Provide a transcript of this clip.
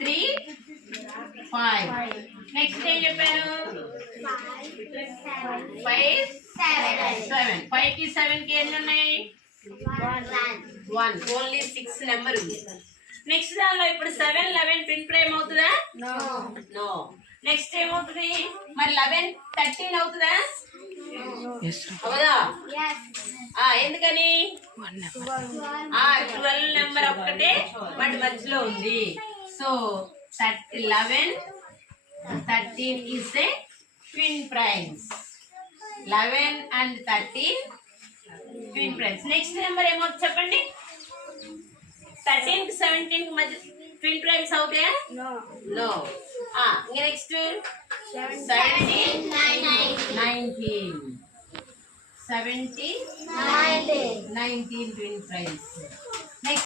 3 5 next ఏం చెప్పారు 5 7 5 కి 7 కి ఎన్ని ఉన్నాయి 1 ఓన్లీ 6 నెంబర్ ఉంది నెక్స్ట్ దానిలో ఇప్పుడు 7 11 పిన్ ప్రైమ్ అవుతుందా నో నెక్స్ట్ ఏమవుతుంది మరి 11 13 అవుతుందా అవుదా ఎందుకని 12 నెంబర్ ఒక్కటే వాటి మధ్యలో ఉంది so 11 13 is a twin primes 11 and 13 twin primes next number ఏమవుతుంది చెప్పండి 13 కి 17 కి మధ్య ట్విన్ ప్రైమ్స్ అవుతాయా నో ఇంకా నెక్స్ట్ 17 19 19 ట్విన్ ప్రైమ్స్